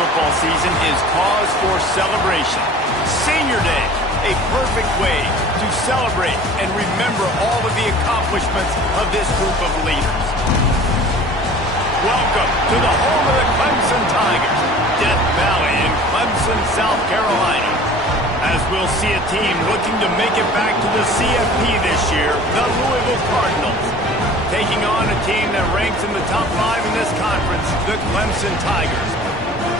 football season is cause for celebration. Senior Day, a perfect way to celebrate and remember all of the accomplishments of this group of leaders. Welcome to the home of the Clemson Tigers, Death Valley in Clemson, South Carolina. As we'll see a team looking to make it back to the CFP this year, the Louisville Cardinals, taking on a team that ranks in the top 5 in this conference, the Clemson Tigers.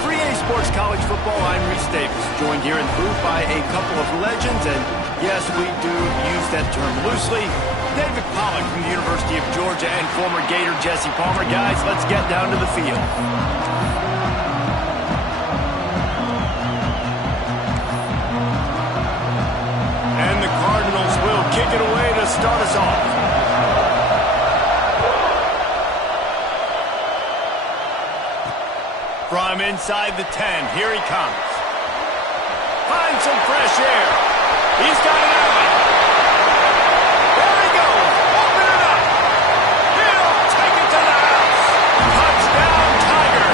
For EA Sports College Football, I'm Reese Davis, joined here in the booth by a couple of legends, and yes, we do use that term loosely. David Pollack from the University of Georgia and former Gator Jesse Palmer. Guys, let's get down to the field. And the Cardinals will kick it away to start us off. From inside the 10, here he comes. Finds some fresh air. He's got it out. There he goes. Open it up. He'll take it to the house. Touchdown, Tiger.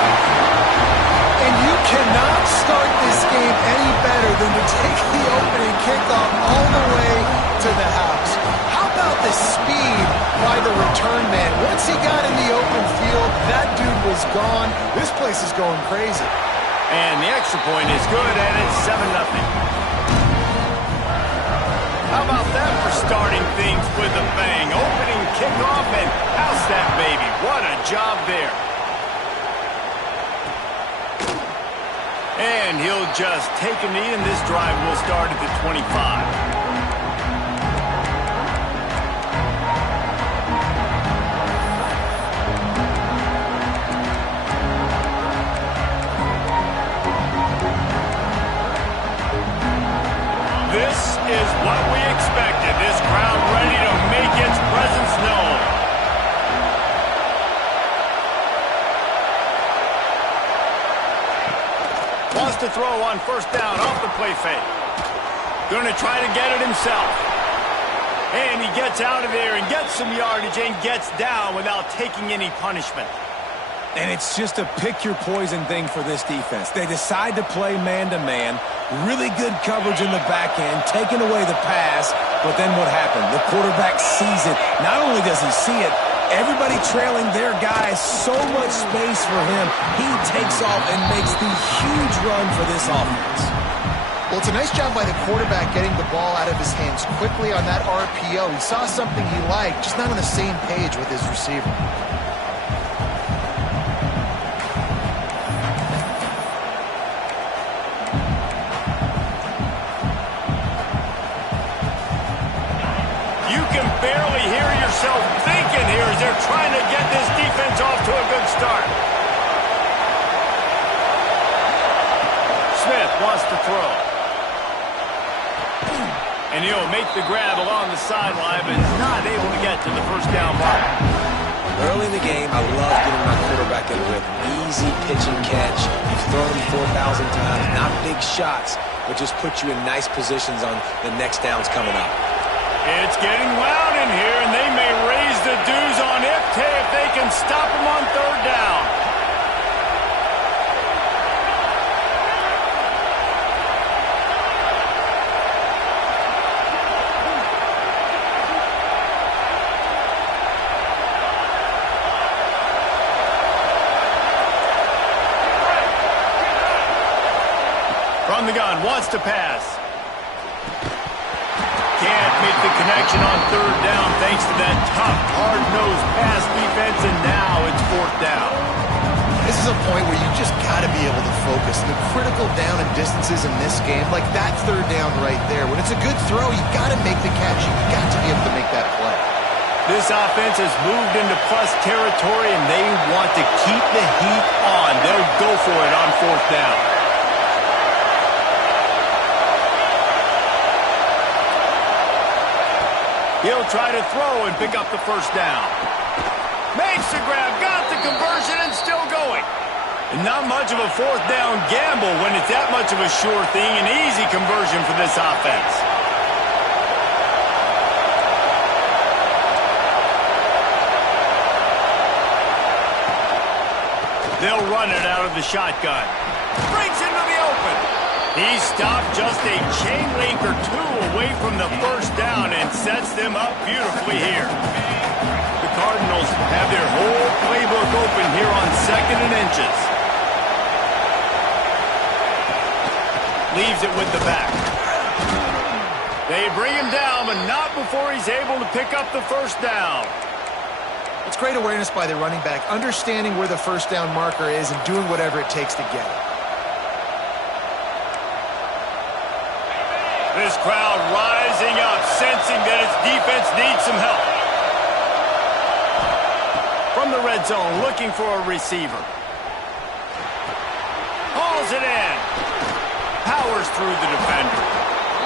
And you cannot start this game any better than to take the opening kickoff all the way to the house. How about the speed by the return man? Once he got in the open field, that dude was gone. This place is going crazy. And the extra point is good, and it's 7-0. How about that for starting things with a bang? Opening kickoff and house that baby. What a job there. And he'll just take a knee, and this drive will start at the 25. This is what we expected. This crowd ready to make its presence known. Wants to throw on first down off the play fake. Going to try to get it himself. And he gets out of there and gets some yardage and gets down without taking any punishment. And it's just a pick-your-poison thing for this defense. They decide to play man-to-man, really good coverage in the back end, taking away the pass, but then what happened? The quarterback sees it. Not only does he see it, everybody trailing their guy, so much space for him. He takes off and makes the huge run for this offense. Well, it's a nice job by the quarterback getting the ball out of his hands quickly on that RPO. He saw something he liked, just not on the same page with his receiver. Barely hear yourself thinking here as they're trying to get this defense off to a good start. Smith wants to throw. And he'll make the grab along the sideline, but is not able to get to the first down mark. Early in the game, I love getting my quarterback in a rhythm. Easy pitch and catch. You've thrown him 4,000 times. Not big shots, but just put you in nice positions on the next downs coming up. It's getting loud in here, and they may raise the dues on Ifte if they can stop him on third down. From the gun, wants to pass. Can't make the connection on third down thanks to that tough, hard-nosed pass defense, and now it's fourth down. This is a point where you just got to be able to focus. The critical down and distances in this game, like that third down right there. When it's a good throw, you got to make the catch. You got to be able to make that play. This offense has moved into plus territory, and they want to keep the heat on. They'll go for it on fourth down. He'll try to throw and pick up the first down. Makes the grab, got the conversion, and still going. And not much of a fourth down gamble when it's that much of a sure thing. An easy conversion for this offense. They'll run it out of the shotgun. Brings into the open. He stopped just a chain link or two away from the first down and sets them up beautifully here. The Cardinals have their whole playbook open here on 2nd and inches. Leaves it with the back. They bring him down, but not before he's able to pick up the first down. It's great awareness by the running back, understanding where the first down marker is and doing whatever it takes to get it. This crowd rising up, sensing that its defense needs some help. From the red zone, looking for a receiver. Hauls it in. Powers through the defender.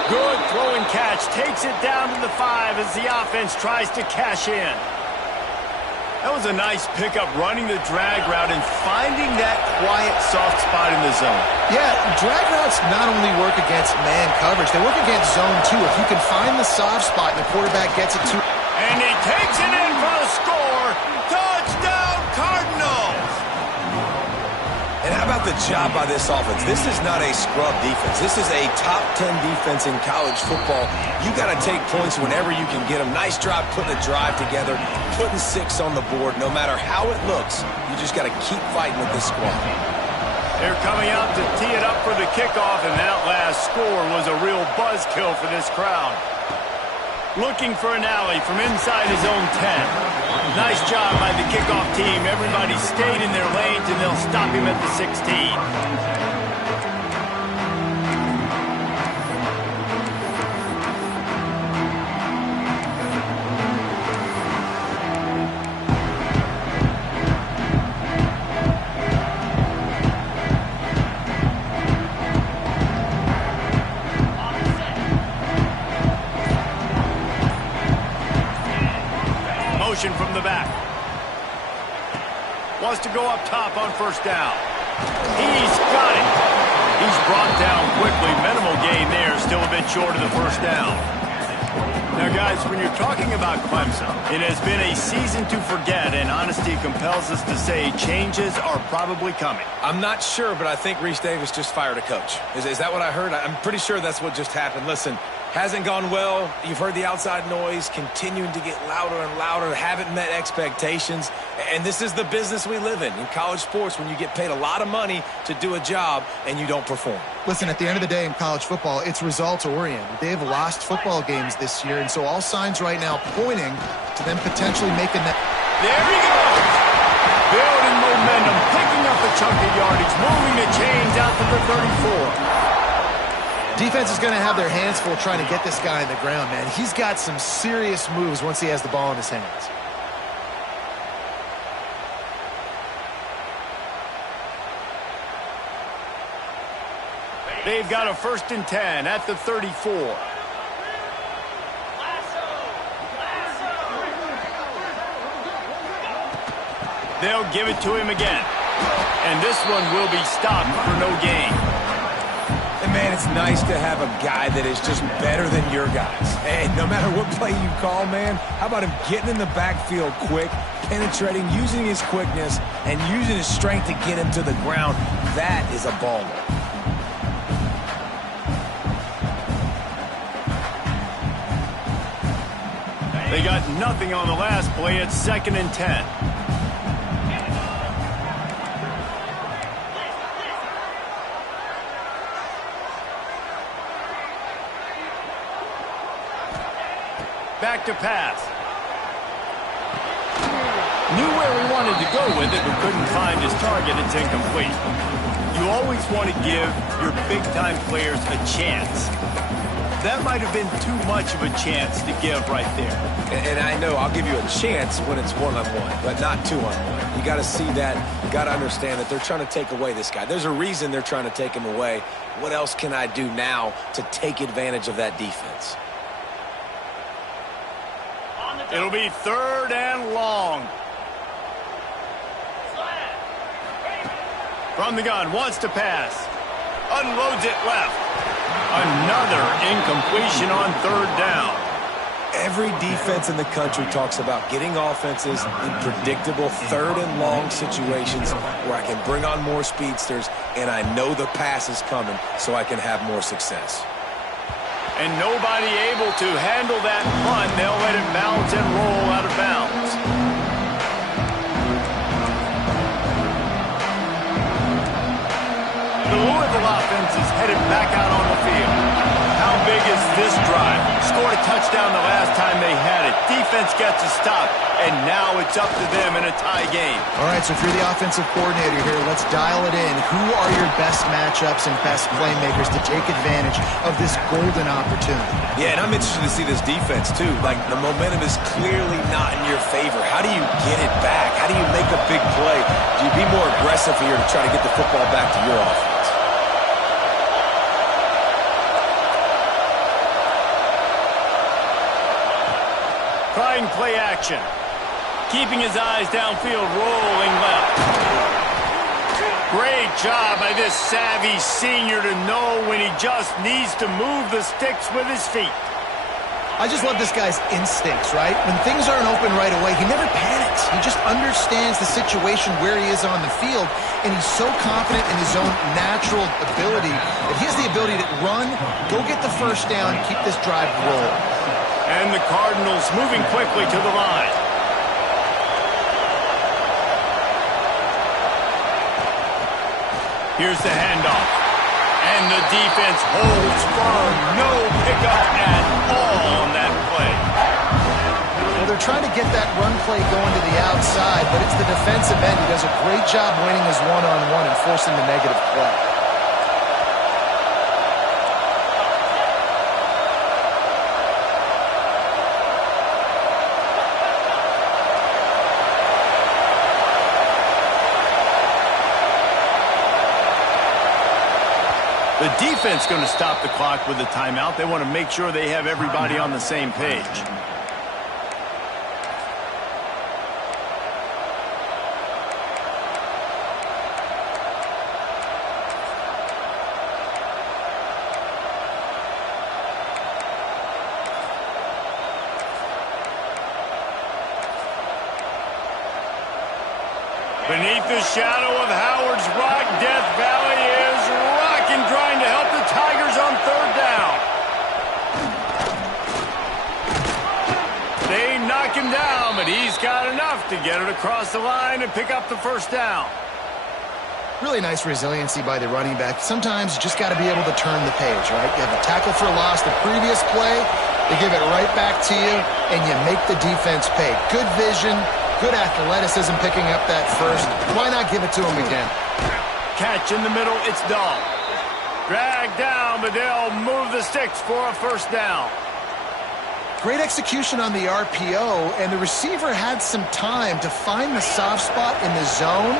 Good throw and catch. Takes it down to the 5 as the offense tries to cash in. That was a nice pickup, running the drag route and finding that quiet, soft spot in the zone. Yeah, drag routes not only work against man coverage, they work against zone too. If you can find the soft spot and the quarterback gets it to... And he takes it in for the score. Touchdown, Cardinals! And how about the job by this offense? This is not a scrub defense. This is a top 10 defense in college football. You got to take points whenever you can get them. Nice job putting a drive together, putting 6 on the board. No matter how it looks, you just got to keep fighting with this squad. They're coming out to tee it up for the kickoff, and that last score was a real buzzkill for this crowd. Looking for an alley from inside his own 10. Nice job by the kickoff team. Everybody stayed in their lanes, and they'll stop him at the 16. From the back. Wants to go up top on first down. He's got it. He's brought down quickly. Minimal gain there. Still a bit short of the first down. Now, guys, when you're talking about Clemson, it has been a season to forget, and honesty compels us to say changes are probably coming. I'm not sure, but I think Reese Davis just fired a coach. Is that what I heard? I'm pretty sure that's what just happened. Listen, hasn't gone well. You've heard the outside noise continuing to get louder and louder. Haven't met expectations. And this is the business we live in college sports, when you get paid a lot of money to do a job and you don't perform. Listen, at the end of the day in college football, it's results-oriented. They have lost football games this year, and so all signs right now pointing to them potentially making that. There he goes! Building momentum, picking up a chunk of yardage, moving the chains out to the 34. Defense is going to have their hands full trying to get this guy on the ground, man. He's got some serious moves once he has the ball in his hands. They've got a 1st and 10 at the 34. They'll give it to him again. And this one will be stopped for no gain. And, man, it's nice to have a guy that is just better than your guys. And no matter what play you call, man, how about him getting in the backfield quick, penetrating, using his quickness, and using his strength to get him to the ground? That is a baller. They got nothing on the last play. It's 2nd and 10. Back to pass. Knew where he wanted to go with it, but couldn't find his target. It's incomplete. You always want to give your big-time players a chance. That might have been too much of a chance to give right there. And I know I'll give you a chance when it's one-on-one, but not two-on-one. You got to see that. You got to understand that they're trying to take away this guy. There's a reason they're trying to take him away. What else can I do now to take advantage of that defense? It'll be 3rd and long. From the gun, wants to pass. Unloads it left. Another incompletion on 3rd down. Every defense in the country talks about getting offenses in predictable third and long situations where I can bring on more speedsters and I know the pass is coming so I can have more success. And nobody able to handle that punt. They'll let it bounce and roll out of bounds. The Louisville offense is headed back out on the field. How big is this drive? Scored a touchdown the last time they had it. Defense gets a stop, and now it's up to them in a tie game. All right, so if you're the offensive coordinator here, let's dial it in. Who are your best matchups and best playmakers to take advantage of this golden opportunity? Yeah, and I'm interested to see this defense, too. Like, the momentum is clearly not in your favor. How do you get it back? How do you make a big play? Do you be more aggressive here to try to get the football back to your offense? Trying play action. Keeping his eyes downfield, rolling left. Great job by this savvy senior to know when he just needs to move the sticks with his feet. I just love this guy's instincts, right? When things aren't open right away, he never panics. He just understands the situation where he is on the field, and he's so confident in his own natural ability that he has the ability to run, go get the first down, and keep this drive rolling. And the Cardinals moving quickly to the line. Here's the handoff. And the defense holds firm. No pickup at all on that play. Well, they're trying to get that run play going to the outside, but it's the defensive end who does a great job winning his one-on-one and forcing the negative play. The defense going to stop the clock with a timeout. They want to make sure they have everybody on the same page. Beneath the shadow of Howard's Rock, Death Valley is rocking, trying to help the Tigers on third down. They knock him down, but he's got enough to get it across the line and pick up the first down. Really nice resiliency by the running back. Sometimes you just got to be able to turn the page, right? You have a tackle for loss the previous play, they give it right back to you, and you make the defense pay. Good vision. Good athleticism picking up that first. Why not give it to him again? Catch in the middle, it's Dahl. Dragged down, but they'll move the sticks for a first down. Great execution on the RPO, and the receiver had some time to find the soft spot in the zone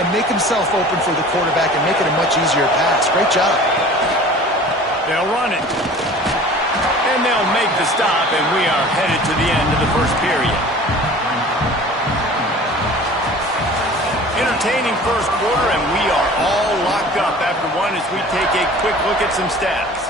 and make himself open for the quarterback and make it a much easier pass. Great job. They'll run it. And they'll make the stop, and we are headed to the end of the first period. Entertaining first quarter, and we are all locked up after one as we take a quick look at some stats.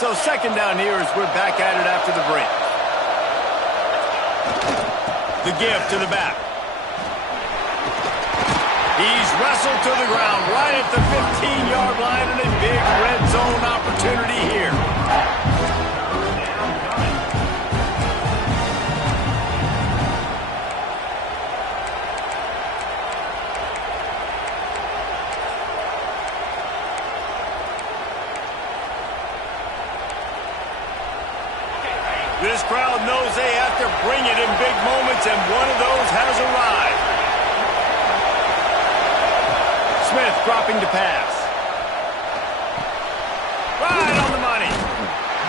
So second down here as we're back at it after the break. The give to the back. He's wrestled to the ground right at the 15-yard line, and a big red zone opportunity here. This crowd knows they have to bring it in big moments, and one of those has arrived. Smith dropping to pass. Right on the money.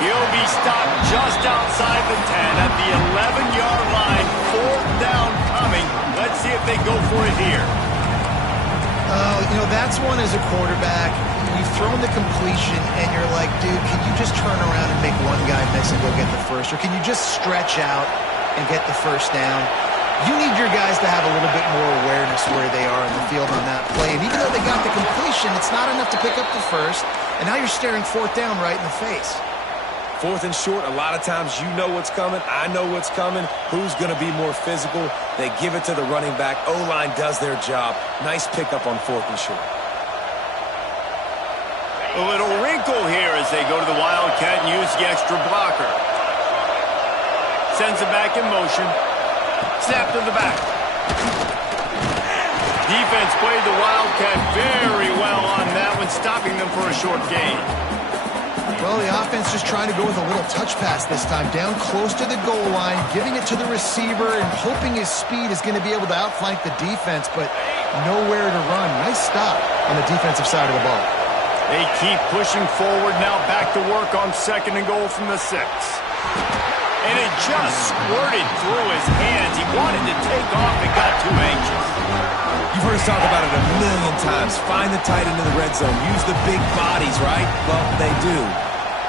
He'll be stopped just outside the 10 at the 11-yard line. Fourth down coming. Let's see if they go for it here. Oh, You know, that's one as a quarterback. You've thrown the completion, and you're like, dude, can you just turn around and make one guy miss and go get the first? Or can you just stretch out and get the first down? You need your guys to have a little bit more awareness where they are in the field on that play. And even though they got the completion, it's not enough to pick up the first. And now you're staring fourth down right in the face. Fourth and short, a lot of times you know what's coming. I know what's coming. Who's going to be more physical? They give it to the running back. O-line does their job. Nice pickup on fourth and short. A little wrinkle here as they go to the Wildcat and use the extra blocker. Sends it back in motion. Snap to the back. Defense played the Wildcat very well on that one, stopping them for a short gain. Well, the offense just trying to go with a little touch pass this time. Down close to the goal line, giving it to the receiver and hoping his speed is going to be able to outflank the defense, but nowhere to run. Nice stop on the defensive side of the ball. They keep pushing forward now, back to work on second and goal from the 6. And it just squirted through his hands. He wanted to take off and got too anxious. You've heard us talk about it a million times. Find the tight end in the red zone. Use the big bodies, right? Well, they do.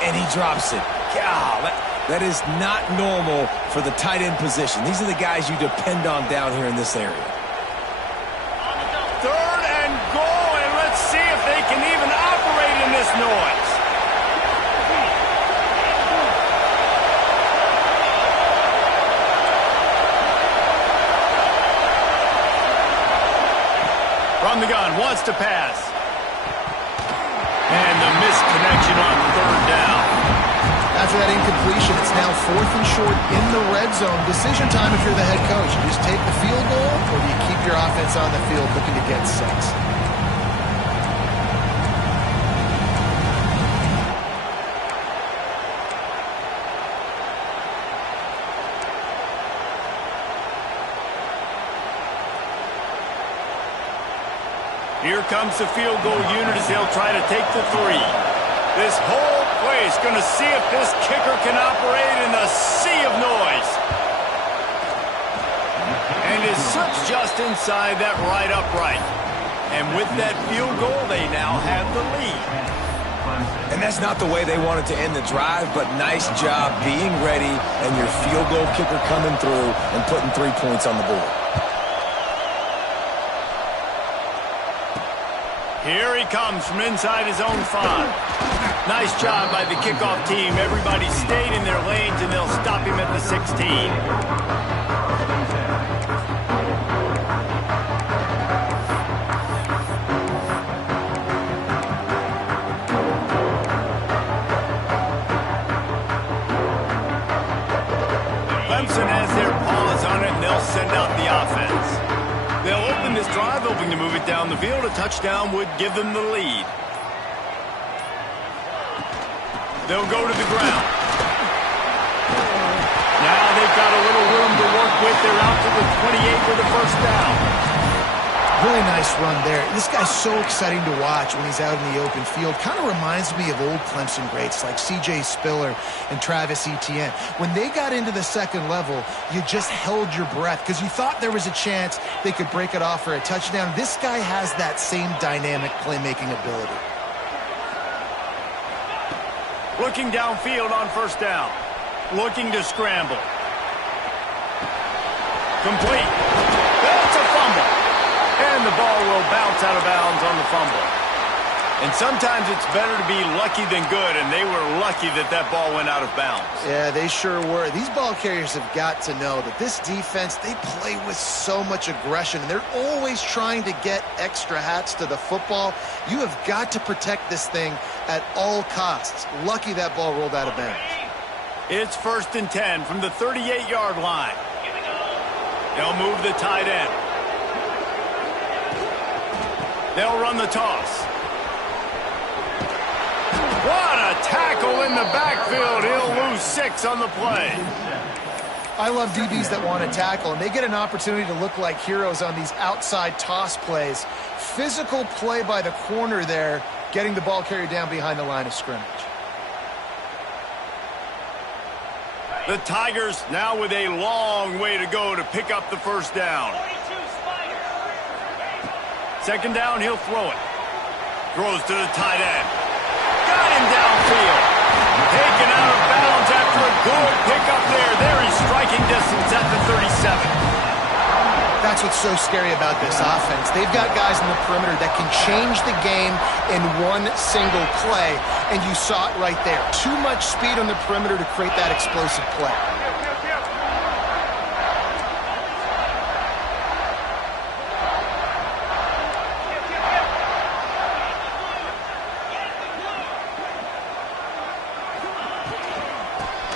And he drops it. God, that is not normal for the tight end position. These are the guys you depend on down here in this area. Third and goal, and let's see if they can even operate in this noise. From the gun, wants to pass. And the missed connection on third down. After that incompletion, it's now fourth and short in the red zone. Decision time if you're the head coach. You just take the field goal, or do you keep your offense on the field looking to get 6? Here comes the field goal unit as they'll try to take the 3. This whole place going to see if this kicker can operate in the sea of noise. And is slips just inside that right upright. And with that field goal, they now have the lead. And that's not the way they wanted to end the drive, but nice job being ready and your field goal kicker coming through and putting 3 points on the board. Here he comes from inside his own 5. Nice job by the kickoff team. Everybody stayed in their lanes, and they'll stop him at the 16. Clemson has their paws on it, and they'll send out the offense. They'll open this drive, hoping to move it down the field. A touchdown would give them the lead. They'll go to the ground. Now they've got a little room to work with. They're out to the 28 with the first down. Really nice run there. This guy's so exciting to watch when he's out in the open field. Kind of reminds me of old Clemson greats like C.J. Spiller and Travis Etienne. When they got into the second level, you just held your breath because you thought there was a chance they could break it off for a touchdown. This guy has that same dynamic playmaking ability. Looking downfield on first down. Looking to scramble. Complete. That's a fumble. And the ball will bounce out of bounds on the fumble. And sometimes it's better to be lucky than good, and they were lucky that that ball went out of bounds. Yeah, they sure were. These ball carriers have got to know that this defense, they play with so much aggression, and they're always trying to get extra hats to the football. You have got to protect this thing at all costs. Lucky that ball rolled out of bounds. It's 1st and 10 from the 38-yard line. They'll move the tight end. They'll run the toss. What a tackle in the backfield. He'll lose 6 on the play. I love DBs that want to tackle, and they get an opportunity to look like heroes on these outside toss plays. Physical play by the corner there, getting the ball carried down behind the line of scrimmage. The Tigers now with a long way to go to pick up the first down. Second down, he'll throw it. Throws to the tight end. Got him downfield. Taken out of bounds after a good pickup there. There he's striking distance at the 37. That's what's so scary about this offense. They've got guys in the perimeter that can change the game in one single play, and you saw it right there. Too much speed on the perimeter to create that explosive play.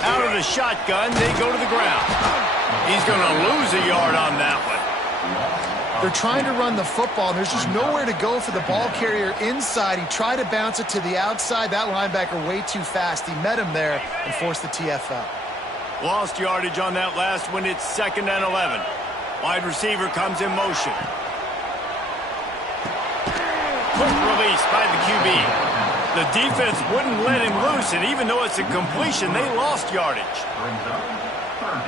Out of the shotgun, they go to the ground. He's going to lose a yard on that one. They're trying to run the football, and there's just nowhere to go for the ball carrier inside. He tried to bounce it to the outside. That linebacker way too fast. He met him there and forced the TFL. Lost yardage on that last one. It's 2nd and 11. Wide receiver comes in motion. Quick release by the QB. The defense wouldn't let him loose, and even though it's a completion, they lost yardage.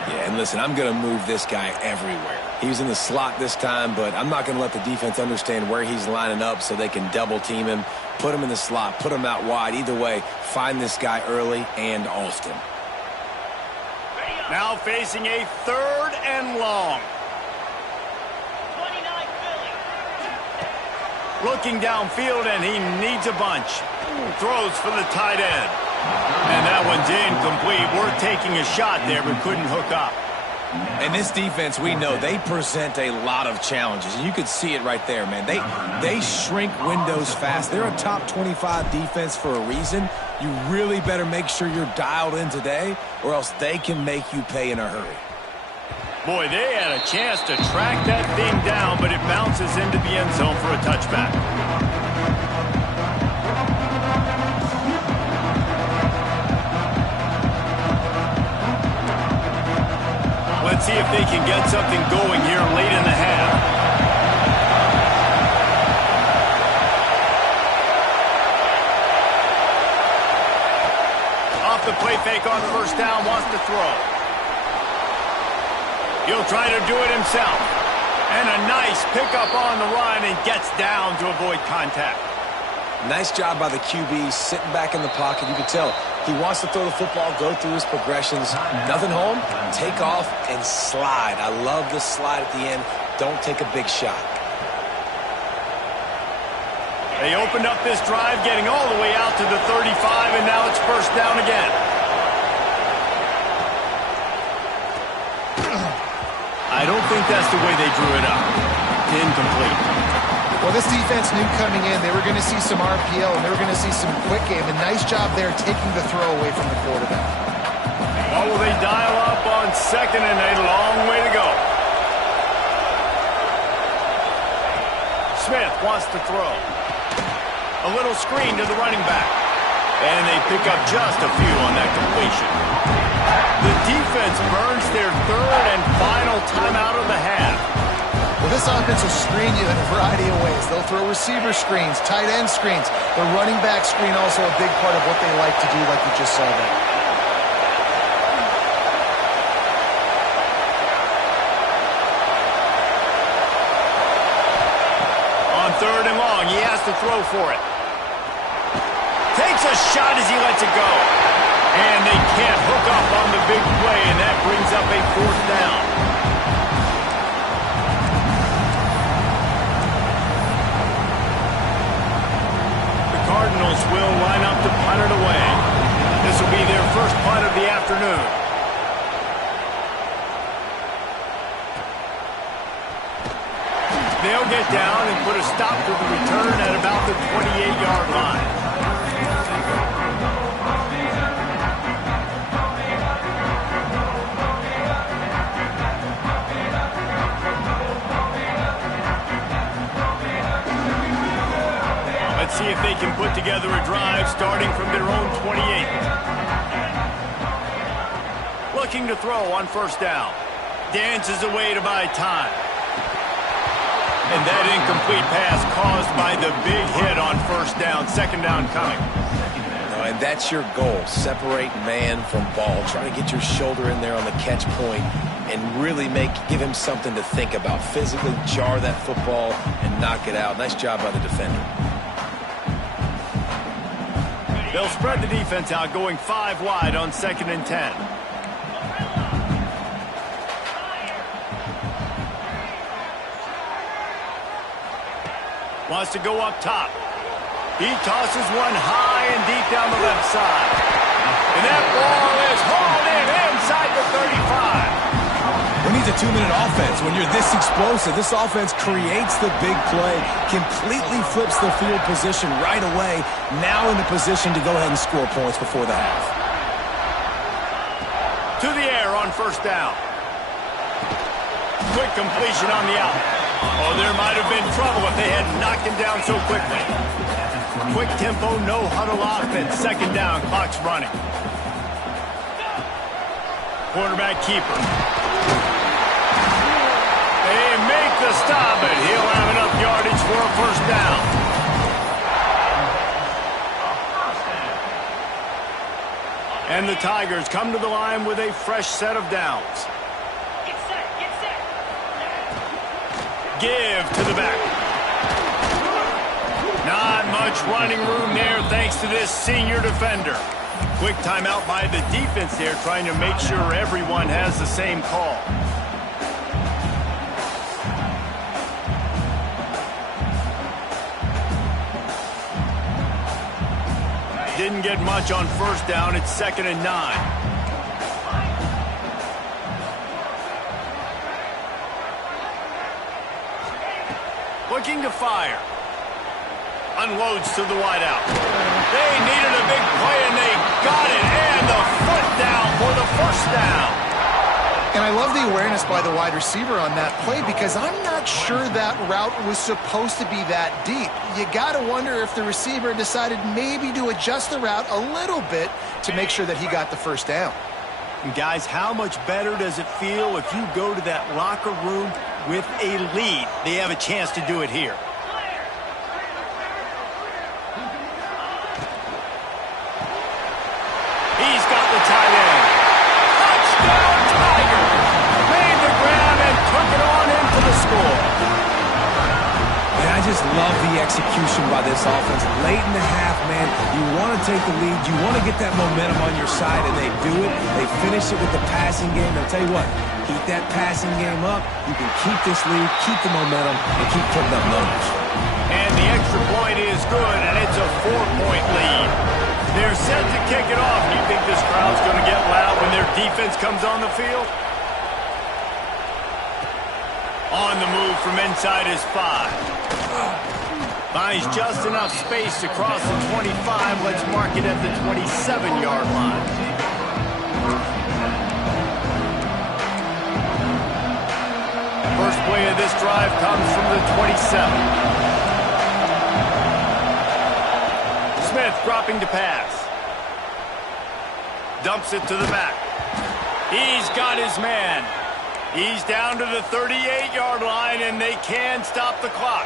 Yeah, and listen, I'm going to move this guy everywhere. He was in the slot this time, but I'm not going to let the defense understand where he's lining up so they can double team him, put him in the slot, put him out wide. Either way, find this guy early and often. Now facing a 3rd and long. Looking downfield, and he needs a bunch. Throws for the tight end. And that one's incomplete. We're taking a shot there, but couldn't hook up. And this defense, we know, they present a lot of challenges. And you could see it right there, man. They shrink windows fast. They're a top 25 defense for a reason. You really better make sure you're dialed in today, or else they can make you pay in a hurry. Boy, they had a chance to track that thing down, but it bounces into the end zone for a touchback. Let's see if they can get something going here late in the half. Off the play fake on 1st down, wants to throw. He'll try to do it himself. And a nice pickup on the run, and gets down to avoid contact. Nice job by the QB, sitting back in the pocket. You can tell he wants to throw the football, go through his progressions. Nothing home, take off, and slide. I love the slide at the end. Don't take a big shot. They opened up this drive, getting all the way out to the 35, and now it's 1st down again. I don't think that's the way they drew it up. Incomplete. Well, this defense knew coming in they were going to see some RPO and they were going to see some quick game. A nice job there taking the throw away from the quarterback. What will they dial up on 2nd and a long way to go? Smith wants to throw. A little screen to the running back. And they pick up just a few on that completion. The defense burns their 3rd and final timeout of the half. Well, this offense will screen you in a variety of ways. They'll throw receiver screens, tight end screens. The running back screen also a big part of what they like to do, like you just saw there. On 3rd and long, he has to throw for it. Takes a shot as he lets it go. And they can't hook up on the big play, and that brings up a 4th down. The Cardinals will line up to punt it away. This will be their first punt of the afternoon. They'll get down and put a stop to the return at about the 28-yard line. Let's see if they can put together a drive starting from their own 28. Looking to throw on 1st down. Dances away to buy time. And that incomplete pass caused by the big hit on 1st down. 2nd down coming. And that's your goal. Separate man from ball. Try to get your shoulder in there on the catch point and really give him something to think about. Physically jar that football and knock it out. Nice job by the defender. They'll spread the defense out, going 5 wide on 2nd and 10. Wants to go up top. He tosses one high and deep down the left side. And that ball is hauled in inside the 35. Who needs a 2-minute offense when you're this explosive? This offense creates the big play, completely flips the field position right away, now in the position to go ahead and score points before the half. To the air on 1st down. Quick completion on the out. Oh, there might have been trouble if they had knocked him down so quickly. Quick tempo, no huddle offense. 2nd down, clock's running. Quarterback keeper. They make the stop, but he'll have enough yardage for a 1st down. And the Tigers come to the line with a fresh set of downs. Give to the back. Not much running room there thanks to this senior defender. Quick timeout by the defense there, trying to make sure everyone has the same call. Didn't get much on 1st down. It's 2nd and 9. Looking to fire. Unloads to the wideout. They needed a big play, and they got it. And the foot down for the 1st down. And I love the awareness by the wide receiver on that play because I'm not sure that route was supposed to be that deep. You got to wonder if the receiver decided maybe to adjust the route a little bit to make sure that he got the 1st down. And guys, how much better does it feel if you go to that locker room with a lead? They have a chance to do it here. He's got the tight end. Touchdown, Tigers! Made the grab and took it on in for the score. And I just love the execution by this offense. Late in the half, man, you want to take the lead. You want to get that momentum on your side, and they do it. They finish it with the passing game. I'll tell you what, keep that passing game up. You can keep this lead, keep the momentum, and keep putting up numbers. And the extra point is good, and it's a 4-point lead. They're set to kick it off. Do you think this crowd's going to get loud when their defense comes on the field? On the move from inside his 5. Finds just enough space to cross the 25. Let's mark it at the 27-yard line. First play of this drive comes from the 27. Smith dropping to pass. Dumps it to the back. He's got his man. He's down to the 38-yard line, and they can stop the clock.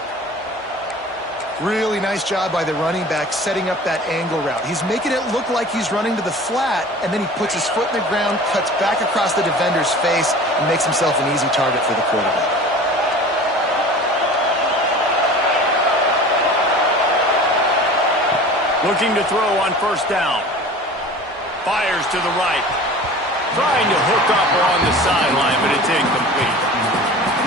Really nice job by the running back setting up that angle route. He's making it look like he's running to the flat, and then he puts his foot in the ground, cuts back across the defender's face, and makes himself an easy target for the quarterback. Looking to throw on 1st down. Fires to the right. Trying to hook up on the sideline, but it's incomplete.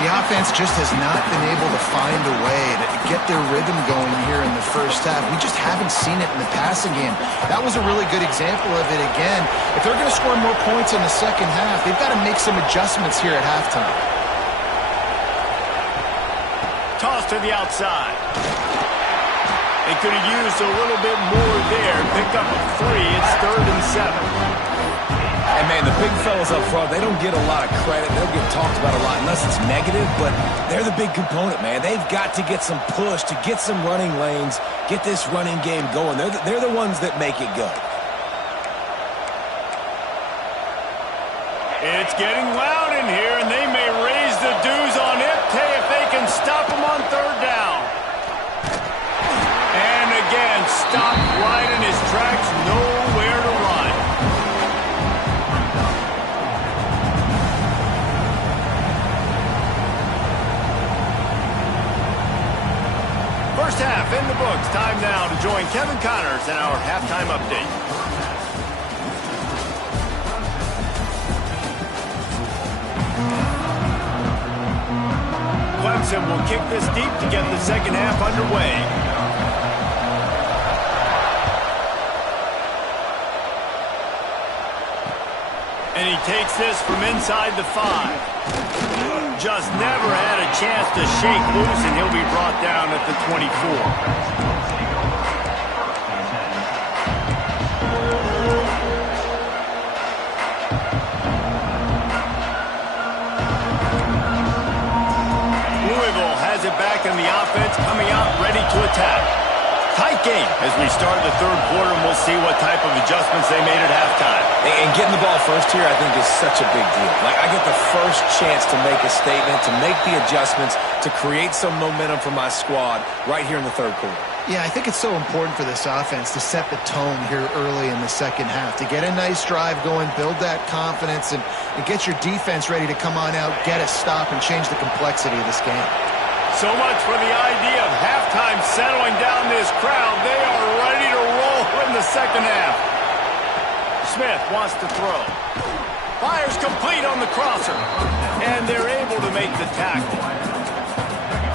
The offense just has not been able to find a way to get their rhythm going here in the 1st half. We just haven't seen it in the passing game. That was a really good example of it again. If they're going to score more points in the 2nd half, they've got to make some adjustments here at halftime. Toss to the outside. They could have used a little bit more there. Pick up a 3. It's 3rd and 7. And, man, the big fellas up front, they don't get a lot of credit. They'll get talked about a lot unless it's negative, but they're the big component, man. They've got to get some push, to get some running lanes, get this running game going. They're the ones that make it go. It's getting loud in here, and they may raise the dues on Ipte if they can stop them on 3rd down. And again, stopped right in his tracks, nowhere to run. First half in the books. Time now to join Kevin Connors in our halftime update. Clemson will kick this deep to get the second half underway. And he takes this from inside the 5. Just never had a chance to shake loose, and he'll be brought down at the 24. It back in the offense, coming out ready to attack. Tight game as we start the third quarter, and we'll see what type of adjustments they made at halftime. And getting the ball first here, I think, is such a big deal. Like, I get the first chance to make a statement, to make the adjustments, to create some momentum for my squad right here in the third quarter. Yeah, I think it's so important for this offense to set the tone here early in the second half, to get a nice drive going, build that confidence, and get your defense ready to come on out, get a stop, and change the complexity of this game. So much for the idea of halftime settling down this crowd. They are ready to roll in the second half. Smith wants to throw. Fires complete on the crosser. And they're able to make the tackle.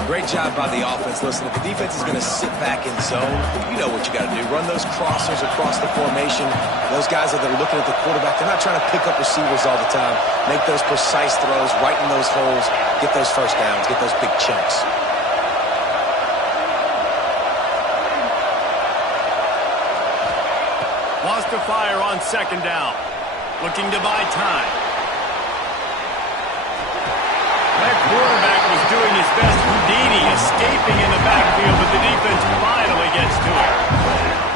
Great job by the offense. Listen, if the defense is going to sit back in zone, you know what you got to do. Run those crossers across the formation. Those guys that are looking at the quarterback, they're not trying to pick up receivers all the time. Make those precise throws, right in those holes, get those first downs, get those big chunks. Wants to fire on second down. Looking to buy time. That quarterback was doing his best Houdini, escaping in the backfield, but the defense finally gets to him.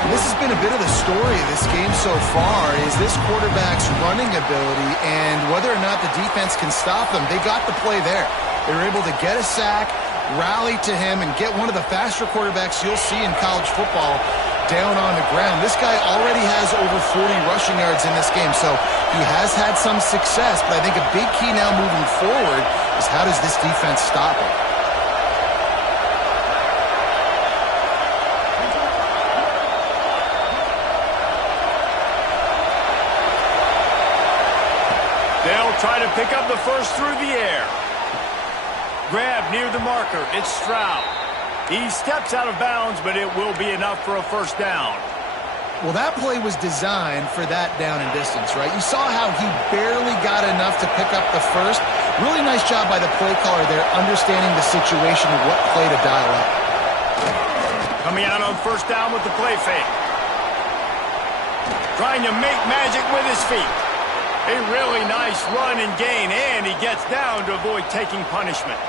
This has been a bit of the story of this game so far, is this quarterback's running ability and whether or not the defense can stop them. They got the play there. They were able to get a sack, rally to him, and get one of the faster quarterbacks you'll see in college football down on the ground. This guy already has over 40 rushing yards in this game, so he has had some success, but I think a big key now moving forward is how does this defense stop him? They'll try to pick up the first through the air. Grab near the marker. It's Stroud. He steps out of bounds, but it will be enough for a first down. Well, that play was designed for that down and distance, right? You saw how he barely got enough to pick up the first. Really nice job by the play caller there, understanding the situation and what play to dial up. Coming out on first down with the play fake. Trying to make magic with his feet. A really nice run and gain, and he gets down to avoid taking punishment.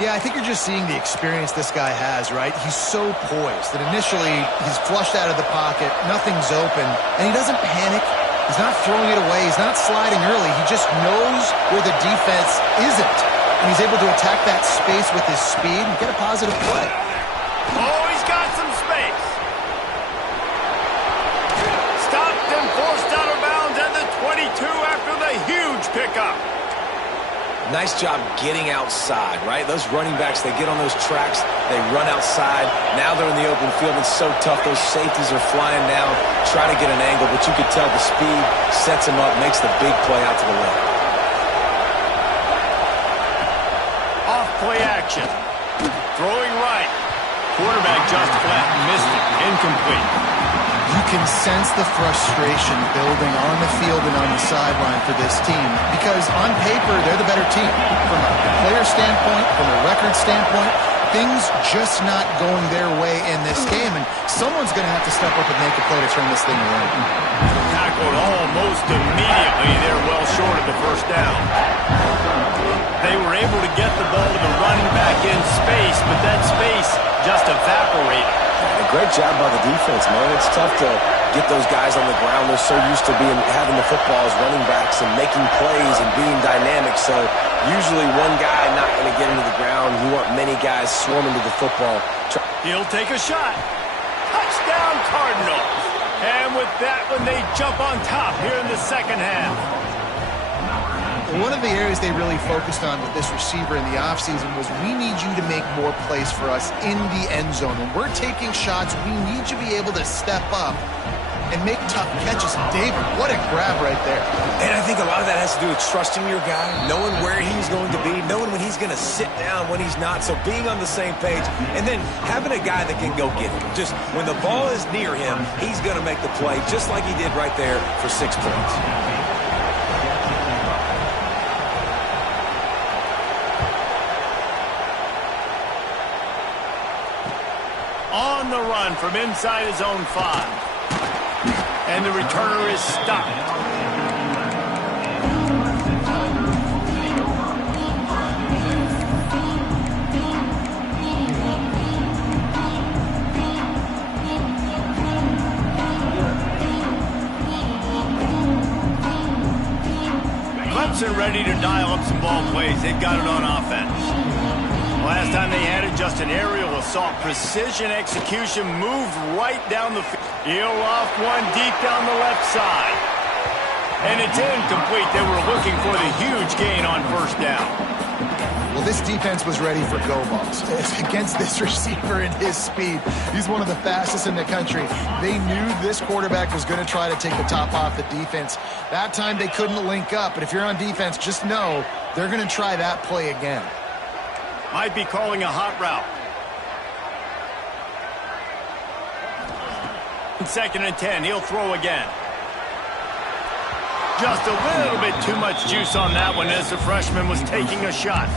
Yeah, I think you're just seeing the experience this guy has, right? He's so poised that initially he's flushed out of the pocket, nothing's open, and he doesn't panic. He's not throwing it away. He's not sliding early. He just knows where the defense isn't, and he's able to attack that space with his speed and get a positive play. Oh, he's got some space. Stopped and forced out of bounds at the 22 after the huge pickup. Nice job getting outside, right? Those running backs, they get on those tracks, they run outside. Now they're in the open field. It's so tough. Those safeties are flying down, try to get an angle, but you could tell the speed sets him up, makes the big play out to the left. Off play action. Throwing right. Quarterback just flat, missed it, incomplete. You can sense the frustration building on the field and on the sideline for this team because on paper, they're the better team. From a player standpoint, from a record standpoint, things just not going their way in this game, and someone's going to have to step up and make a play to turn this thing around. Tackled almost immediately. They're well short of the first down. They were able to get the ball to the running back in space, but that space just evaporated. A great job by the defense, man. It's tough to get those guys on the ground. They're so used to having the football as running backs and making plays and being dynamic. So usually one guy not going to get into the ground. You want many guys swarming to the football. He'll take a shot. Touchdown, Cardinals. And with that one, they jump on top here in the second half. One of the areas they really focused on with this receiver in the offseason was we need you to make more plays for us in the end zone. When we're taking shots, we need you to be able to step up and make tough catches. David, what a grab right there. And I think a lot of that has to do with trusting your guy, knowing where he's going to be, knowing when he's going to sit down, when he's not. So being on the same page, and then having a guy that can go get him. Just when the ball is near him, he's going to make the play, just like he did right there for 6 points. On the run from inside his own 5. And the returner is stopped. Clemson ready to dial up some ball plays. They've got it on offense. Last time they had it, just an aerial assault. Precision execution, moved right down the field. He'll off one deep down the left side. And it's incomplete. They were looking for the huge gain on first down. Well, this defense was ready for go balls. It's against this receiver and his speed. He's one of the fastest in the country. They knew this quarterback was going to try to take the top off the defense. That time they couldn't link up. But if you're on defense, just know they're going to try that play again. Might be calling a hot route. 2nd and 10. He'll throw again. Just a little bit too much juice on that one as the freshman was taking a shot.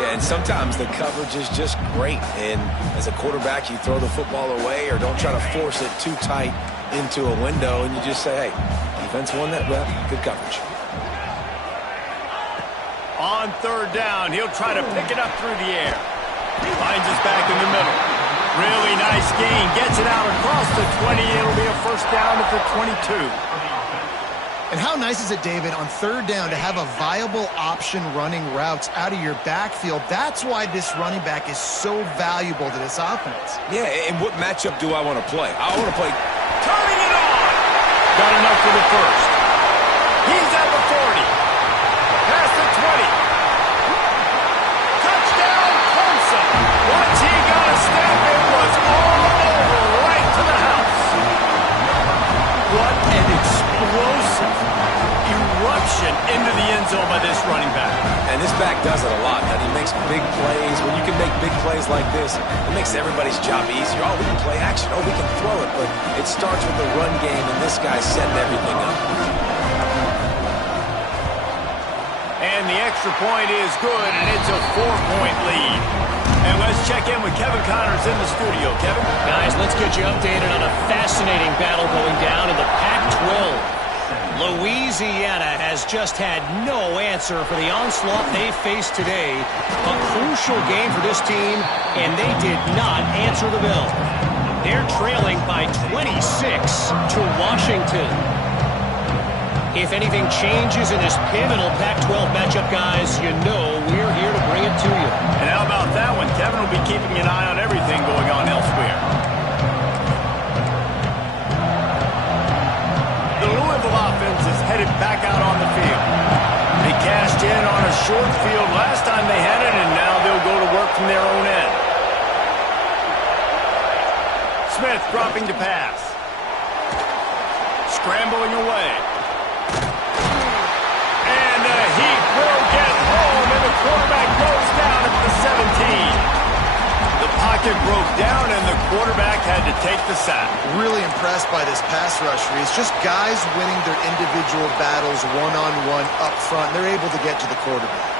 Yeah, and sometimes the coverage is just great. And as a quarterback, you throw the football away or don't try to force it too tight into a window. And you just say, hey, defense won that rep. Good coverage. On 3rd down, he'll try to pick it up through the air. Finds us back in the middle. Really nice gain. Gets it out across the 20. It'll be a first down at the 22. And how nice is it, David, on 3rd down to have a viable option running routes out of your backfield? That's why this running back is so valuable to this offense. Yeah, and what matchup do I want to play? I want to play. Turning it on. Got enough for the first. He's at the 40. Past the 20. Touchdown, Clemson. Once he got a step, it was all over right to the house. What an explosive eruption into the end zone by this running back. And this back does it a lot, man. He makes big plays. When you can make big plays like this, it makes everybody's job easier. Oh, we can play action. Oh, we can throw it. But it starts with the run game, and this guy's setting everything up. And the extra point is good, and it's a 4-point lead. And let's check in with Kevin Connors in the studio. Kevin? Guys, let's get you updated on a fascinating battle going down in the Pac-12. Louisiana has just had no answer for the onslaught they faced today. A crucial game for this team, and they did not answer the bell. They're trailing by 26 to Washington. If anything changes in this pivotal Pac-12 matchup, guys, you know we're here to bring it to you. And how about that one? Kevin will be keeping an eye on everything going on elsewhere. The Louisville offense is headed back out on the field. They cashed in on a short field last time they had it, and now they'll go to work from their own end. Smith dropping to pass. Scrambling away. He will get home, and the quarterback goes down at the 17. The pocket broke down, and the quarterback had to take the sack. Really impressed by this pass rush, Reese. Just guys winning their individual battles one-on-one up front. They're able to get to the quarterback.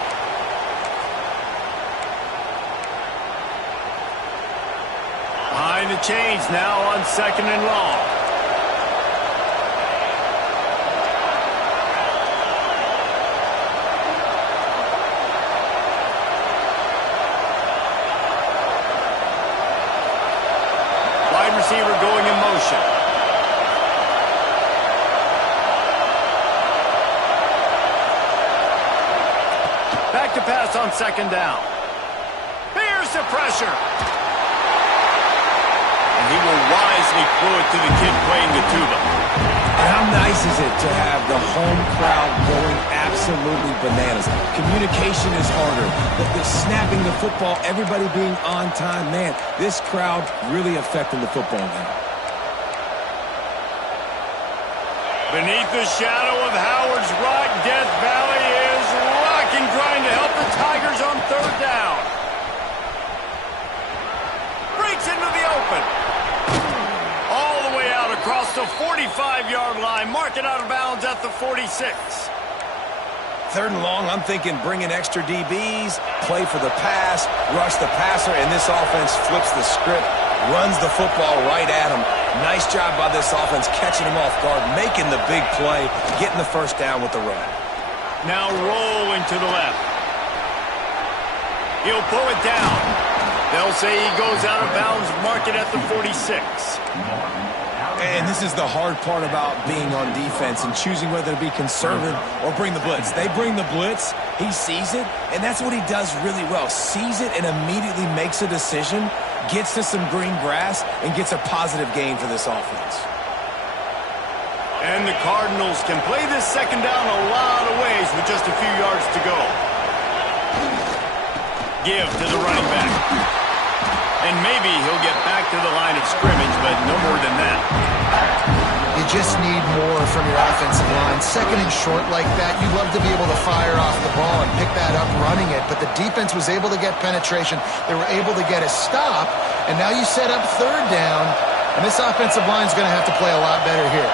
Behind the chains now on 2nd and long. Receiver going in motion. Back to pass on 2nd down. Here's the pressure. And he will wisely actually fluid to the kid playing the tuba. And how nice is it to have the home crowd going absolutely bananas? Communication is harder. The snapping the football, everybody being on time. Man, this crowd really affecting the football game. Beneath the shadow of Howard's Rock, Death Valley is rocking, trying to help the Tigers on third down. Breaks into the open. All the way out across the 45-yard line. Mark it out of bounds at the 46. Third and long, I'm thinking bring in extra DBs, play for the pass, rush the passer, and this offense flips the script, runs the football right at him. Nice job by this offense catching him off guard, making the big play, getting the first down with the run. Now rolling to the left. He'll pull it down. They'll say he goes out of bounds, mark it at the 46. And this is the hard part about being on defense and choosing whether to be conservative or bring the blitz. They bring the blitz, he sees it, and that's what he does really well. Sees it and immediately makes a decision, gets to some green grass, and gets a positive gain for this offense. And the Cardinals can play this second down a lot of ways with just a few yards to go. Give to the running back. And maybe he'll get back to the line of scrimmage, but no more than that. You just need more from your offensive line. Second and short like that, you'd love to be able to fire off the ball and pick that up running it, but the defense was able to get penetration. They were able to get a stop, and now you set up third down, and this offensive line is going to have to play a lot better here.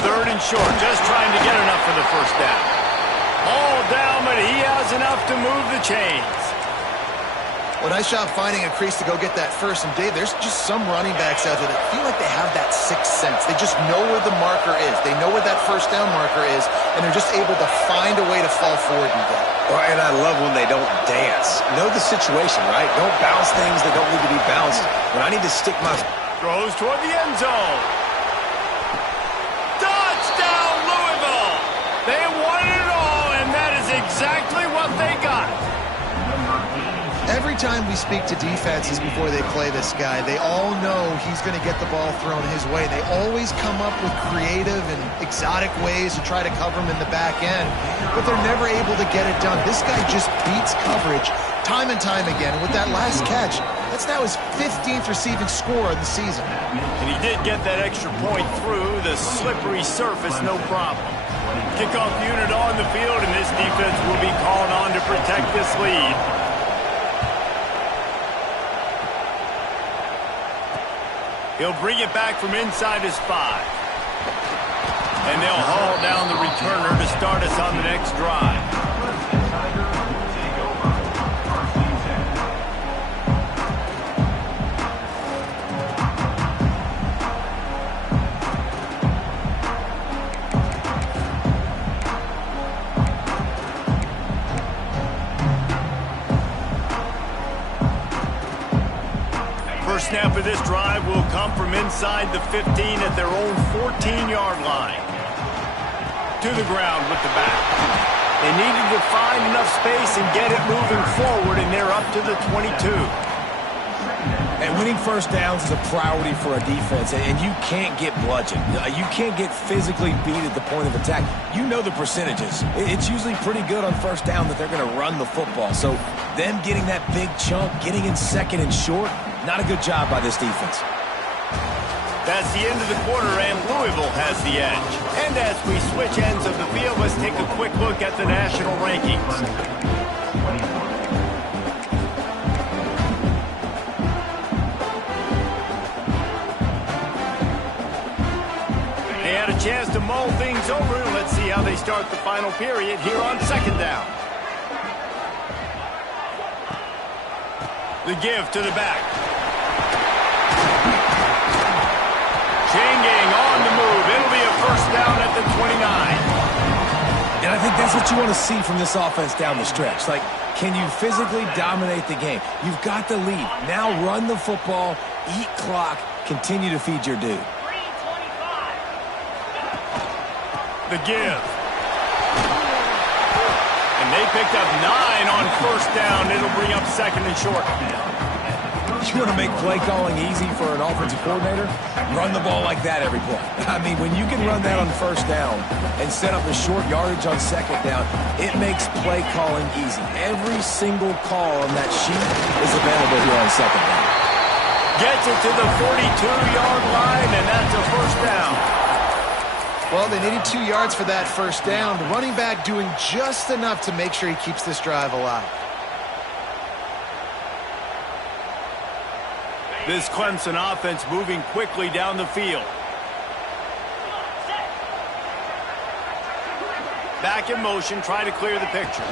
Third and short, just trying to get enough for the first down. All down, but he has enough to move the chains. Well, nice job finding a crease to go get that first. And, Dave, there's just some running backs out there that feel like they have that sixth sense. They just know where the marker is. They know where that first down marker is, and they're just able to find a way to fall forward and get it. Well, and I love when they don't dance. Know the situation, right? Don't bounce things that don't need to be bounced. When I need to stick my... Throws toward the end zone. They wanted it all, and that is exactly what they got. Every time we speak to defenses before they play this guy, they all know he's going to get the ball thrown his way. They always come up with creative and exotic ways to try to cover him in the back end, but they're never able to get it done. This guy just beats coverage time and time again. And with that last catch, that's now his 15th receiving score of the season. And he did get that extra point through the slippery surface, no problem. Kickoff unit on the field, and this defense will be called on to protect this lead. He'll bring it back from inside his 5. And they'll haul down the returner to start us on the next drive. First snap of this drive will come from inside the 15 at their own 14-yard line. To the ground with the back. They needed to find enough space and get it moving forward, and they're up to the 22. And winning first downs is a priority for a defense, and you can't get bludgeoned. You can't get physically beat at the point of attack. You know the percentages. It's usually pretty good on first down that they're going to run the football. So them getting that big chunk, getting in second and short, not a good job by this defense. That's the end of the quarter, and Louisville has the edge. And as we switch ends of the field, let's take a quick look at the national rankings. They had a chance to mull things over. Let's see how they start the final period here on second down. The give to the back. Changing on the move. It'll be a first down at the 29. And I think that's what you want to see from this offense down the stretch. Like, can you physically dominate the game? You've got the lead. Now run the football, eat clock, continue to feed your dude. The give. And they picked up 9 on first down. It'll bring up second and short. You want to make play calling easy for an offensive coordinator? Run the ball like that every play. I mean, when you can run that on first down and set up the short yardage on second down, it makes play calling easy. Every single call on that sheet is available here on second down. Gets it to the 42-yard line, and that's a first down. Well, they needed 2 yards for that first down. The running back doing just enough to make sure he keeps this drive alive. This Clemson offense moving quickly down the field. Back in motion, trying to clear the picture.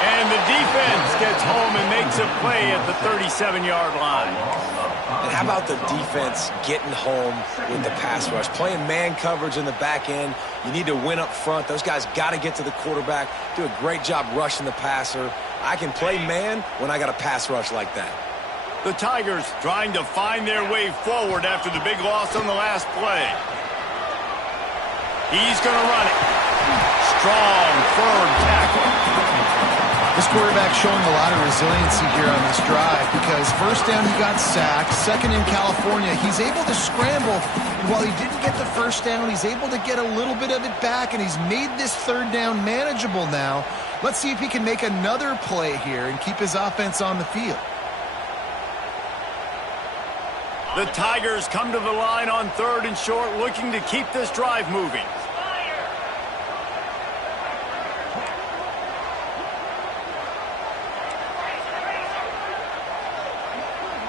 And the defense gets home and makes a play at the 37-yard line. And how about the defense getting home with the pass rush? Playing man coverage in the back end. You need to win up front. Those guys got to get to the quarterback. Do a great job rushing the passer. I can play man when I got a pass rush like that. The Tigers trying to find their way forward after the big loss on the last play. He's going to run it. Strong, firm tackle. This quarterback showing a lot of resiliency here on this drive because first down he got sacked, second in California, he's able to scramble, and while he didn't get the first down, he's able to get a little bit of it back, and he's made this third down manageable now. Let's see if he can make another play here and keep his offense on the field. The Tigers come to the line on third and short, looking to keep this drive moving.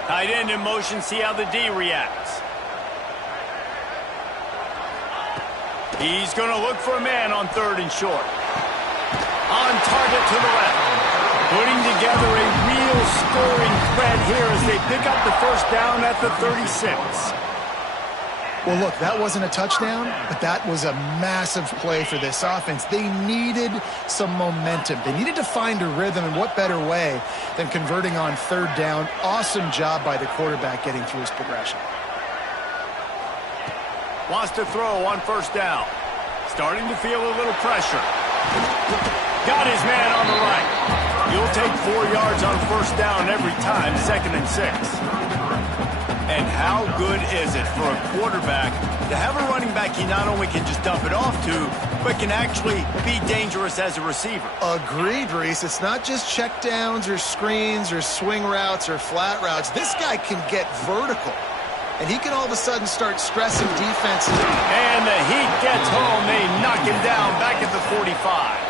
Tight end in motion, see how the D reacts. He's going to look for a man on third and short. On target to the left. Putting together a real scoring threat here as they pick up the first down at the 36. Well, look, that wasn't a touchdown, but that was a massive play for this offense. They needed some momentum. They needed to find a rhythm, and what better way than converting on third down. Awesome job by the quarterback getting through his progression. Wants to throw on first down. Starting to feel a little pressure. Got his man on the right. You'll take 4 yards on first down every time, second and 6. And how good is it for a quarterback to have a running back he not only can just dump it off to, but can actually be dangerous as a receiver? Agreed, Reese. It's not just check downs or screens or swing routes or flat routes. This guy can get vertical, and he can all of a sudden start stressing defenses. And the heat gets home. They knock him down back at the 45.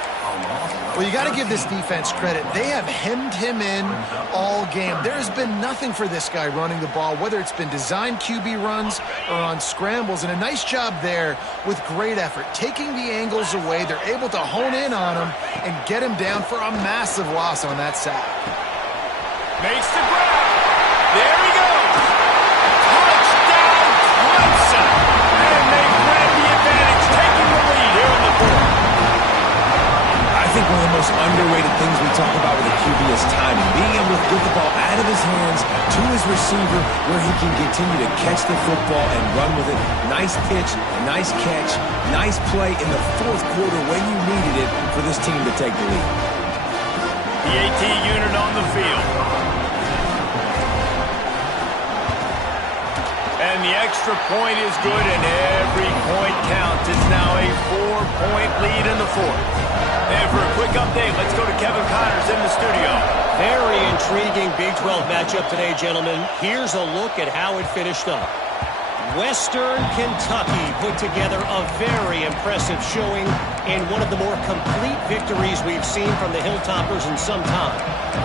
Well, you got to give this defense credit. They have hemmed him in all game. There has been nothing for this guy running the ball, whether it's been designed QB runs or on scrambles, and a nice job there with great effort. Taking the angles away, they're able to hone in on him and get him down for a massive loss on that sack. Makes the grab. There he goes. Touchdown, Clemson. And they grab the advantage, taking the lead here in the fourth. I think one of the most underrated things we talk about with a QB is timing. Being able to get the ball out of his hands to his receiver where he can continue to catch the football and run with it. Nice pitch, nice catch, nice play in the fourth quarter when you needed it for this team to take the lead. The AT unit on the field. And the extra point is good, and every point counts. It's now a 4-point lead in the fourth. And for a quick update, let's go to Kevin Connors in the studio. Very intriguing Big 12 matchup today, gentlemen. Here's a look at how it finished up. Western Kentucky put together a very impressive showing in one of the more complete victories we've seen from the Hilltoppers in some time.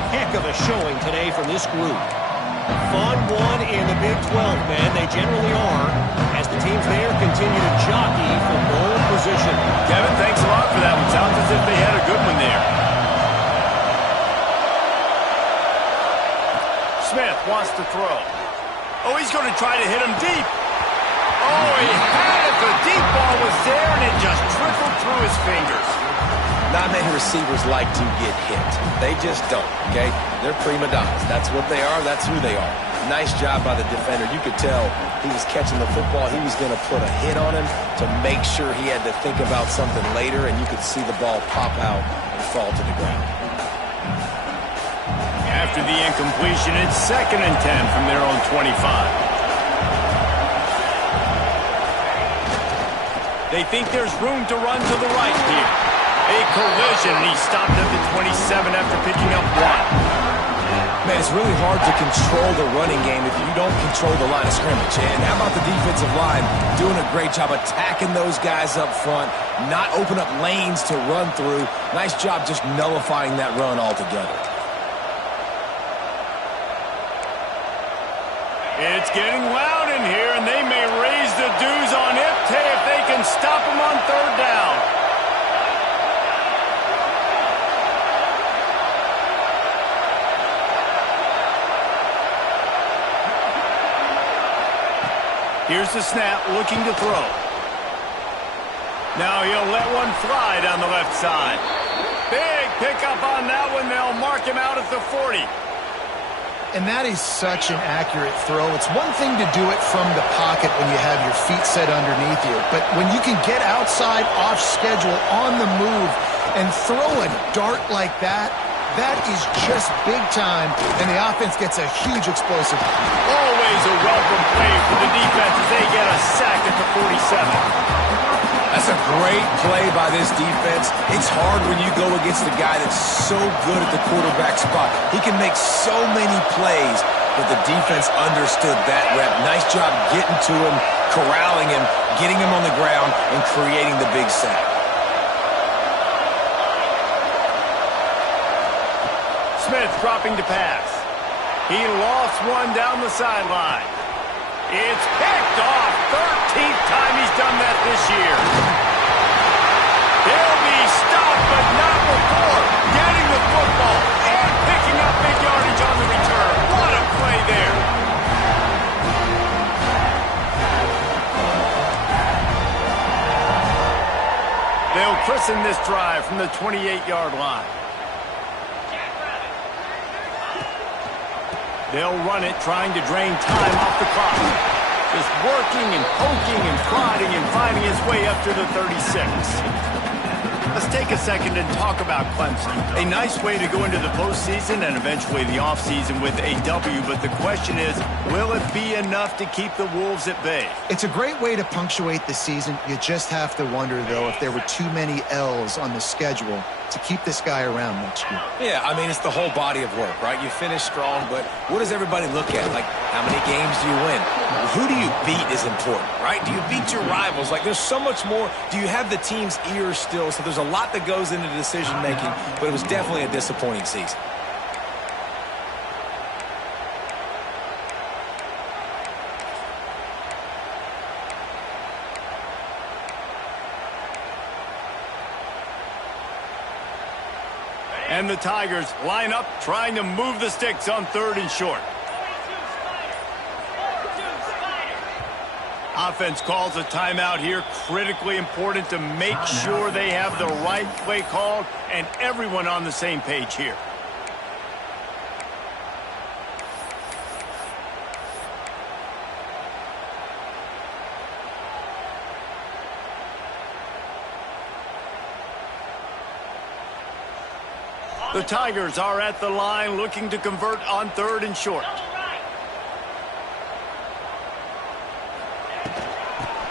Heck of a showing today from this group. Fun one in the Big 12, man. They generally are, as the teams there continue to jockey for bowl position. Kevin, thanks a lot for that one. Sounds as if they had a good one there. Smith wants to throw. Oh, he's going to try to hit him deep. Oh, he had it. The deep ball was there, and it just trickled through his fingers. Not many receivers like to get hit. They just don't, okay? They're prima donnas. That's what they are. That's who they are. Nice job by the defender. You could tell he was catching the football. He was going to put a hit on him to make sure he had to think about something later, and you could see the ball pop out and fall to the ground. After the incompletion, it's 2nd and 10 from their own 25. They think there's room to run to the right here. A collision, and he stopped at the 27 after picking up 1. Man, it's really hard to control the running game if you don't control the line of scrimmage. And how about the defensive line doing a great job attacking those guys up front, not open up lanes to run through. Nice job just nullifying that run altogether. It's getting loud in here, and they may raise the dues on Ipte if they can stop him on 3rd down. Here's the snap, looking to throw. Now he'll let one fly down the left side. Big pickup on that one. They'll mark him out at the 40. And that is such an accurate throw. It's one thing to do it from the pocket when you have your feet set underneath you, but when you can get outside, off schedule, on the move, and throw a dart like that, that is just big time, and the offense gets a huge explosive. Always a welcome play for the defense as they get a sack at the 47. That's a great play by this defense. It's hard when you go against a guy that's so good at the quarterback spot. He can make so many plays, but the defense understood that rep. Nice job getting to him, corralling him, getting him on the ground, and creating the big sack. Smith dropping to pass. He lost one down the sideline. It's picked off. 13th time he's done that this year. He'll be stopped, but not before getting the football and picking up big yardage on the return. What a play there. They'll christen this drive from the 28-yard line. They'll run it, trying to drain time off the clock. Just working and poking and prodding and finding his way up to the 36. Let's take a second and talk about Clemson. A nice way to go into the postseason and eventually the offseason with a W, but the question is, will it be enough to keep the Wolves at bay? It's a great way to punctuate the season. You just have to wonder, though, if there were too many L's on the schedule to keep this guy around next year. Yeah, I mean, it's the whole body of work, right? You finish strong, but what does everybody look at? Like, how many games do you win? Who do you beat is important, right? Do you beat your rivals? Like, there's so much more. Do you have the team's ears still? So there's a lot that goes into decision-making, but it was definitely a disappointing season. And the Tigers line up, trying to move the sticks on 3rd and short. Offense calls a timeout here. Critically important to make sure they have the right play called and everyone on the same page here. The Tigers are at the line looking to convert on 3rd and short.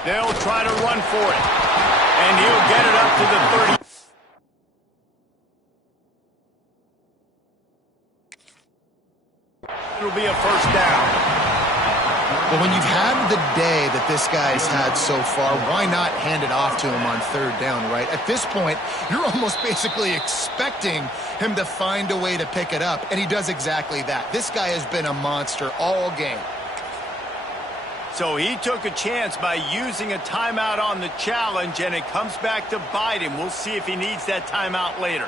They'll try to run for it. And he'll get it up to the 30. It'll be a 1st down. But when you've had the day that this guy's had so far, why not hand it off to him on 3rd down, right? At this point, you're almost basically expecting him to find a way to pick it up, and he does exactly that. This guy has been a monster all game. So he took a chance by using a timeout on the challenge, and it comes back to bite him. We'll see if he needs that timeout later.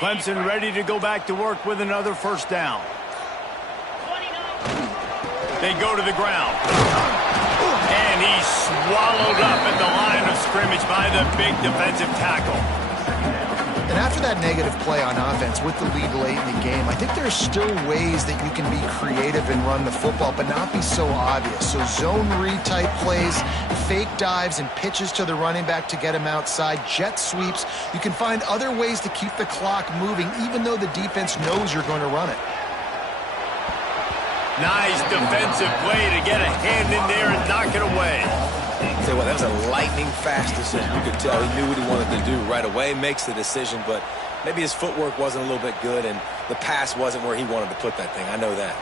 Clemson ready to go back to work with another 1st down. They go to the ground. And he's swallowed up at the line of scrimmage by the big defensive tackle. And after that negative play on offense with the lead late in the game, I think there's still ways that you can be creative and run the football, but not be so obvious. So zone read type plays, fake dives and pitches to the running back to get him outside, jet sweeps. You can find other ways to keep the clock moving, even though the defense knows you're going to run it. Nice defensive play to get a hand in there and knock it away. Tell you what, that was a lightning-fast decision. You could tell he knew what he wanted to do right away, makes the decision, but maybe his footwork wasn't a little bit good, and the pass wasn't where he wanted to put that thing. I know that.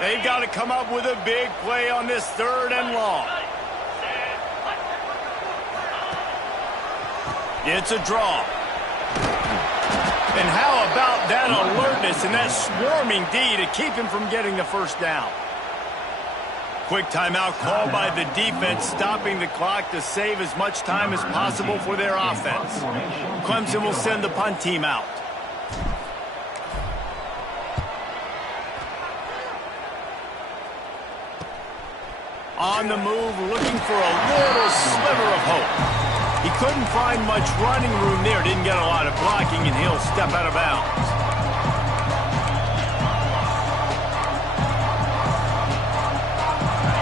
They've got to come up with a big play on this 3rd and long. It's a draw. And how about that alertness and that swarming D to keep him from getting the first down? Quick timeout called by the defense, stopping the clock to save as much time as possible for their offense. Clemson will send the punt team out. On the move, looking for a little sliver of hope. He couldn't find much running room there, didn't get a lot of blocking, and he'll step out of bounds.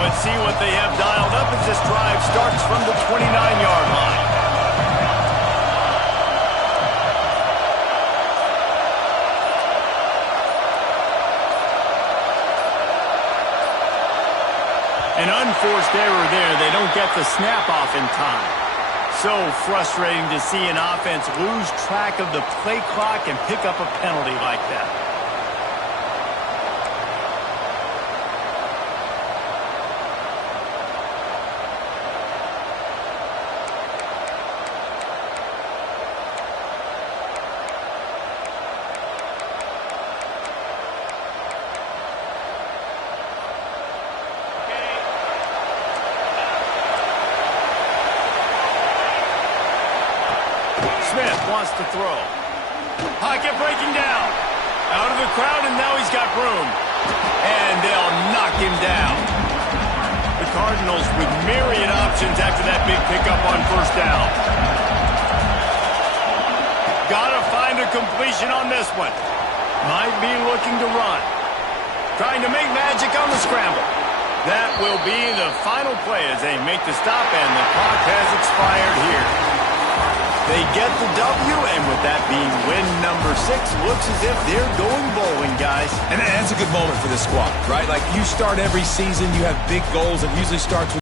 Let's see what they have dialed up as this drive starts from the 29-yard line. An unforced error there. They don't get the snap off in time. So frustrating to see an offense lose track of the play clock and pick up a penalty like that. Smith wants to throw. Pocket breaking down. Out of the crowd, and now he's got room. And they'll knock him down. The Cardinals with myriad options after that big pickup on 1st down. Gotta find a completion on this one. Might be looking to run. Trying to make magic on the scramble. That will be the final play as they make the stop, and the clock has expired here. They get the W, and with that being win number 6, looks as if they're going bowling, guys. And that's a good moment for this squad, right? Like, you start every season, you have big goals, and usually starts with